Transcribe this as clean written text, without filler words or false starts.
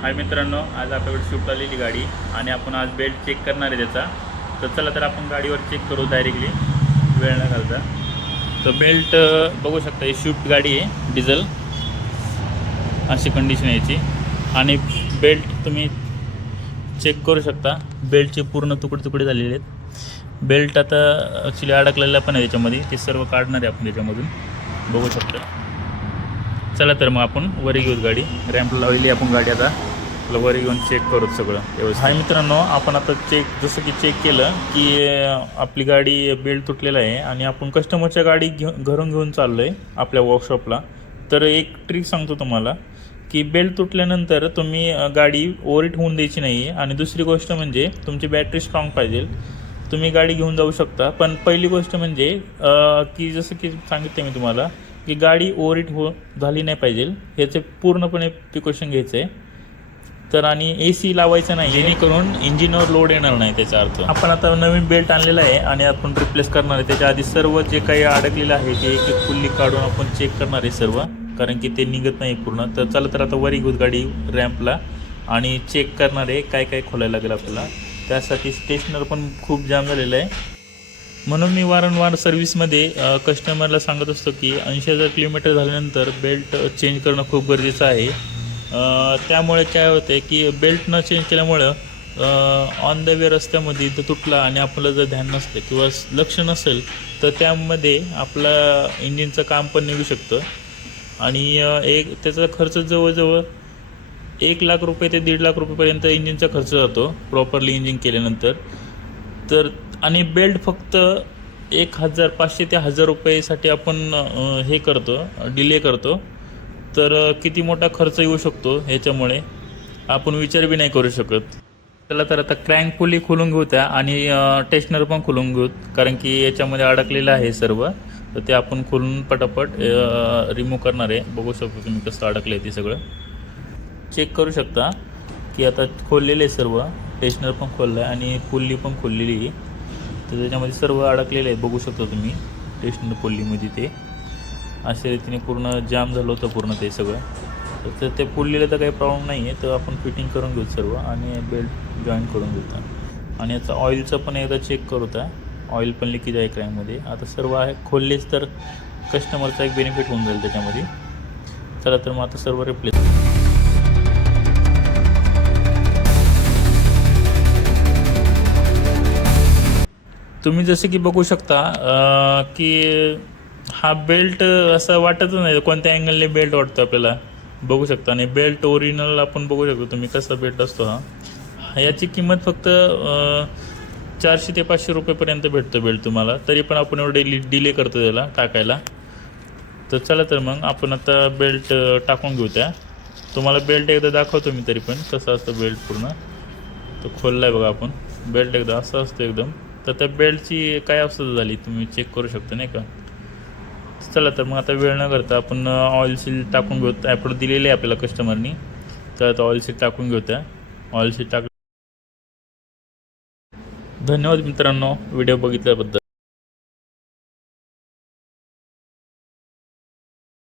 हाय मित्रांनो, आज आपल्याकडे शिफ्ट आलेली गाडी आणि आपण आज बेल्ट चेक करणार आहे त्याचा. तर चला तर आपण गाडीवर चेक करू डायरेक्टली, वेळ न घालता. तर बेल्ट बघू शकता, ही शिफ्ट गाडी आहे डिझेल, अशी कंडिशन याची. आणि बेल्ट तुम्ही चेक करू शकता, बेल्टचे पूर्ण तुकडे तुकडे झालेले आहेत. बेल्ट आता ॲक्च्युली अडकलेला पण आहे त्याच्यामध्ये, ते सर्व काढणार आहे आपण त्याच्यामधून, बघू शकता. चला तर मग आपण वरी घेऊत गाडी, रॅम्पला लावलेली आपण गाडी. आता वरी घेऊन चेक करूत सगळं व्यवस्थित. हाय मित्रांनो, आपण आता जसं की चेक केलं की आपली गाडी बेल्ट तुटलेला आहे आणि आपण कस्टमरच्या गाडी घरून घेऊन चाललो आहे आपल्या वर्कशॉपला. तर एक ट्रिक सांगतो तुम्हाला की बेल्ट तुटल्यानंतर तुम्ही गाडी ओव्हरहीट होऊन द्यायची नाही आहे. आणि दुसरी गोष्ट म्हणजे तुमची बॅटरी स्ट्रॉंग पाहिजे. तुम्ही गाडी घेऊन जाऊ शकता, पण पहिली गोष्ट म्हणजे की जसं की सांगितलं मी तुम्हाला की गाडी ओव्हरहीट झाली नाही पाहिजे, ह्याचे पूर्णपणे प्रिकॉशन घ्यायचं आहे. तर आणि ए सी लावायचं नाही, जेणेकरून इंजिनवर लोड येणार नाही. त्याचा अर्थ आपण आता नवीन बेल्ट आणलेला आहे आणि आपण रिप्लेस करणार आहे. त्याच्या आधी सर्व जे काही अडकलेलं आहे ते एक एक फुल्ली काढून आपण चेक करणार आहे सर्व, कारण की ते निघत नाही पूर्ण. तर चला तर आता वरी घेऊ गाडी रॅम्पला आणि चेक करणार आहे काय काय खोलायला लागेल आपल्याला. त्यासाठी स्टेशनर पण खूप जाम झालेलं आहे, म्हणून मी वारंवार सर्व्हिसमध्ये कस्टमरला सांगत असतो की 80,000 किलोमीटर झाल्यानंतर बेल्ट चेंज करणं खूप गरजेचं आहे. त्यामुळे काय होतं आहे की बेल्ट न चेंज केल्यामुळं ऑन द वे रस्त्यामध्ये तो तुटला आणि आपलं जर ध्यान नसलं किंवा लक्ष नसेल तर त्यामध्ये आपलं इंजिनचं काम पण निघू शकतं. आणि त्याचा खर्च जवळजवळ 1,00,000 रुपये ते 1.5 लाख रुपयेपर्यंत इंजिनचा खर्च जातो प्रॉपरली इंजिन केल्यानंतर. तर आणि बेल्ट फक्त 1,500 ते 1,000 रुपयेसाठी आपण हे करतो, डिले करतो. तर किती मोठा खर्च येऊ शकतो ह्याच्यामुळे आपण विचार बी नाही करू शकत. चला तर आता क्रँक पुली खोलून घेऊ त्या आणि टेस्टनर पण खोलून घेऊ, कारण की याच्यामध्ये अडकलेलं आहे सर्व. तर ते आपण खोलून पटापट रिमूव्ह करणार आहे. बघू शकतो तुम्ही कसं अडकलं आहे ते सगळं, चेक करू शकता की आता खोललेलं आहे सर्व. टेस्टनर पण खोललं आहे आणि पुल्ली पण खोललेली आहे. तर त्याच्यामध्ये सर्व अडकलेलं आहे, बघू शकता तुम्ही. टेस्टनर पुल्लीमध्ये ते अशा रीतीने पूर्ण जाम झालं होतं पूर्ण ते सगळं. तर ते पुल्लीला तर काही प्रॉब्लेम नाही आहे. तर आपण फिटिंग करून घेऊ सर्व आणि बेल्ट जॉईन करून घेऊ. आणि याचा ऑइलचं पण एकदा चेक करू त्या, ऑइल पण लिकेज आहे क्रॅकमध्ये. आता सर्व आहे खोललेच तर कस्टमरचा एक बेनिफिट होऊन जाईल त्याच्यामध्ये. चला तर मग आता सर्व रिप्लेस. तुम्ही जसे की बघू शकता की हा बेल्ट असं वाटतच नाही, कोणत्या अँगलने बेल्ट वाटतो आपल्याला, बघू शकता. आणि बेल्ट ओरिजिनल आपण बघू शकतो तुम्ही कसा बेल्ट असतो हा. याची किंमत फक्त 400 ते 500 रुपयेपर्यंत भेटतो बेल्ट तुम्हाला. तरी पण आपण एवढे डिले करतो त्याला टाकायला. तर चला तर मग आपण आता बेल्ट टाकून घेऊ त्या. तुम्हाला बेल्ट एकदा दाखवतो मी तरी पण कसं असतं बेल्ट पूर्ण. तो खोलला आहे बघा आपण बेल्ट, एकदा असं असतं एकदम. तर त्या बेल्टची काय अवस्था झाली तुम्ही चेक करू शकता नाही का. चला तर मग आता वेळ न करता आपण ऑइल सील टाकून घेऊ. ॲपवर दिलेले आहे आपल्याला कस्टमरनी. तर आता ऑइल सील टाकून घेऊ त्या. ऑइल सील टाक. धन्यवाद मित्रांनो व्हिडिओ बघितल्याबद्दल.